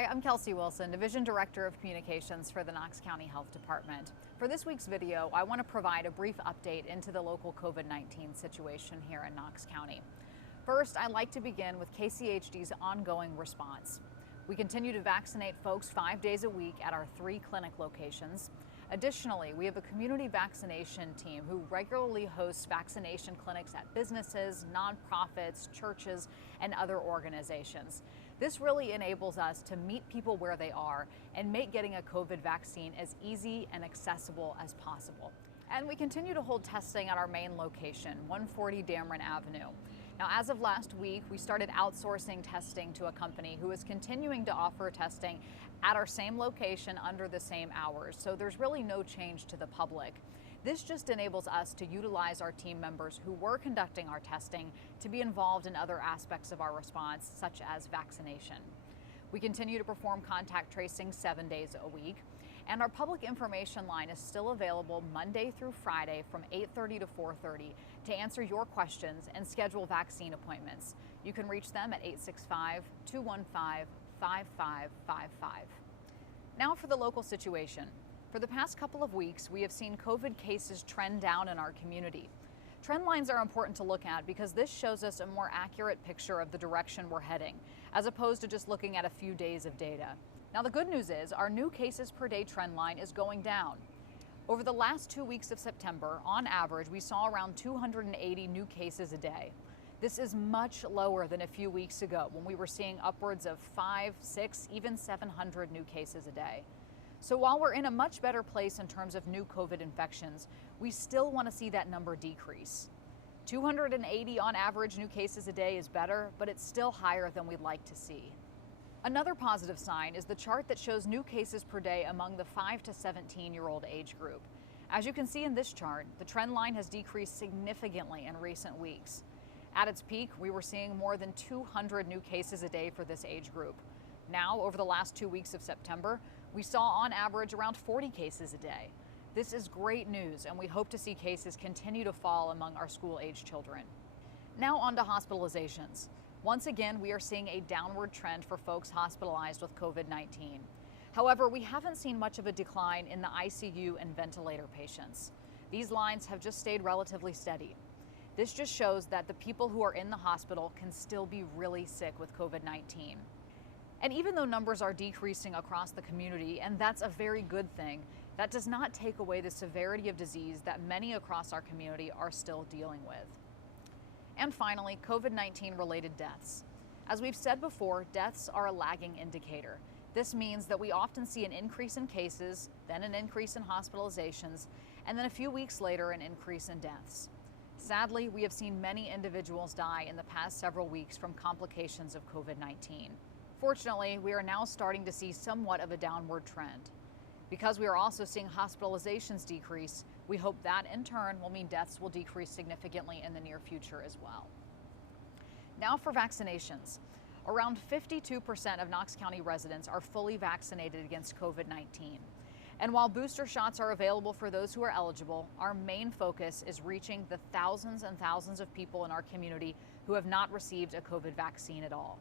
Hi, I'm Kelsey Wilson, Division Director of Communications for the Knox County Health Department. For this week's video, I want to provide a brief update into the local COVID-19 situation here in Knox County. First, I'd like to begin with KCHD's ongoing response. We continue to vaccinate folks 5 days a week at our 3 clinic locations. Additionally, we have a community vaccination team who regularly hosts vaccination clinics at businesses, nonprofits, churches, and other organizations. This really enables us to meet people where they are and make getting a COVID vaccine as easy and accessible as possible. And we continue to hold testing at our main location, 140 Dameron Avenue. Now, as of last week, we started outsourcing testing to a company who is continuing to offer testing at our same location under the same hours. So there's really no change to the public. This just enables us to utilize our team members who were conducting our testing to be involved in other aspects of our response, such as vaccination. We continue to perform contact tracing 7 days a week, and our public information line is still available Monday through Friday from 8:30 to 4:30 to answer your questions and schedule vaccine appointments. You can reach them at 865-215-5555. Now for the local situation. For the past couple of weeks, we have seen COVID cases trend down in our community. Trend lines are important to look at because this shows us a more accurate picture of the direction we're heading, as opposed to just looking at a few days of data. Now, the good news is our new cases per day trend line is going down. Over the last 2 weeks of September, on average, we saw around 280 new cases a day. This is much lower than a few weeks ago when we were seeing upwards of 500, 600, even 700 new cases a day. So while we're in a much better place in terms of new COVID infections, we still want to see that number decrease. 280 on average new cases a day is better, but it's still higher than we'd like to see. Another positive sign is the chart that shows new cases per day among the 5 to 17-year-old age group. As you can see in this chart, the trend line has decreased significantly in recent weeks. At its peak, we were seeing more than 200 new cases a day for this age group. Now, over the last 2 weeks of September, we saw on average around 40 cases a day. This is great news, and we hope to see cases continue to fall among our school-age children. Now on to hospitalizations. Once again, we are seeing a downward trend for folks hospitalized with COVID-19. However, we haven't seen much of a decline in the ICU and ventilator patients. These lines have just stayed relatively steady. This just shows that the people who are in the hospital can still be really sick with COVID-19. And even though numbers are decreasing across the community, and that's a very good thing, that does not take away the severity of disease that many across our community are still dealing with. And finally, COVID-19 related deaths. As we've said before, deaths are a lagging indicator. This means that we often see an increase in cases, then an increase in hospitalizations, and then a few weeks later an increase in deaths. Sadly, we have seen many individuals die in the past several weeks from complications of COVID-19. Fortunately, we are now starting to see somewhat of a downward trend. Because we are also seeing hospitalizations decrease, we hope that in turn will mean deaths will decrease significantly in the near future as well. Now for vaccinations. Around 52% of Knox County residents are fully vaccinated against COVID-19. And while booster shots are available for those who are eligible, our main focus is reaching the thousands and thousands of people in our community who have not received a COVID vaccine at all.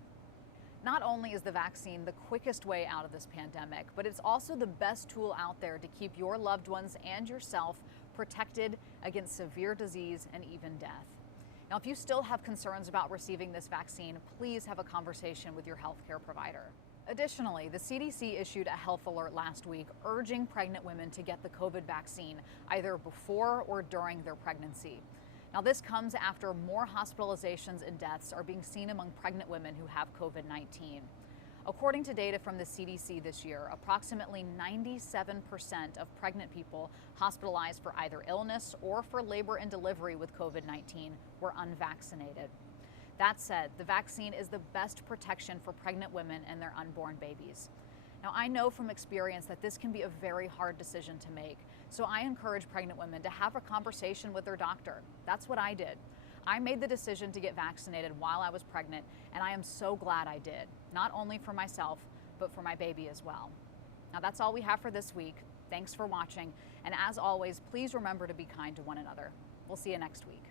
Not only is the vaccine the quickest way out of this pandemic, but it's also the best tool out there to keep your loved ones and yourself protected against severe disease and even death. Now, if you still have concerns about receiving this vaccine, please have a conversation with your healthcare provider. Additionally, the CDC issued a health alert last week urging pregnant women to get the COVID vaccine either before or during their pregnancy. Now, this comes after more hospitalizations and deaths are being seen among pregnant women who have COVID-19. According to data from the CDC this year, approximately 97% of pregnant people hospitalized for either illness or for labor and delivery with COVID-19 were unvaccinated. That said, the vaccine is the best protection for pregnant women and their unborn babies. Now, I know from experience that this can be a very hard decision to make, so I encourage pregnant women to have a conversation with their doctor. That's what I did. I made the decision to get vaccinated while I was pregnant, and I am so glad I did, not only for myself, but for my baby as well. Now, that's all we have for this week. Thanks for watching, and as always, please remember to be kind to one another. We'll see you next week.